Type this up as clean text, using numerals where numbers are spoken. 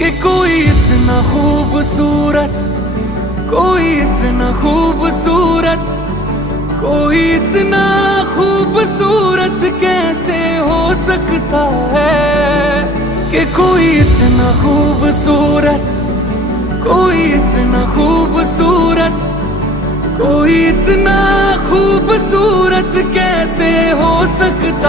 कि कोई इतना खूबसूरत, कोई इतना खूबसूरत, कोई इतना खूबसूरत कैसे हो सकता है। कि कोई इतना खूबसूरत, कोई इतना खूबसूरत, कोई इतना खूबसूरत कैसे हो सकता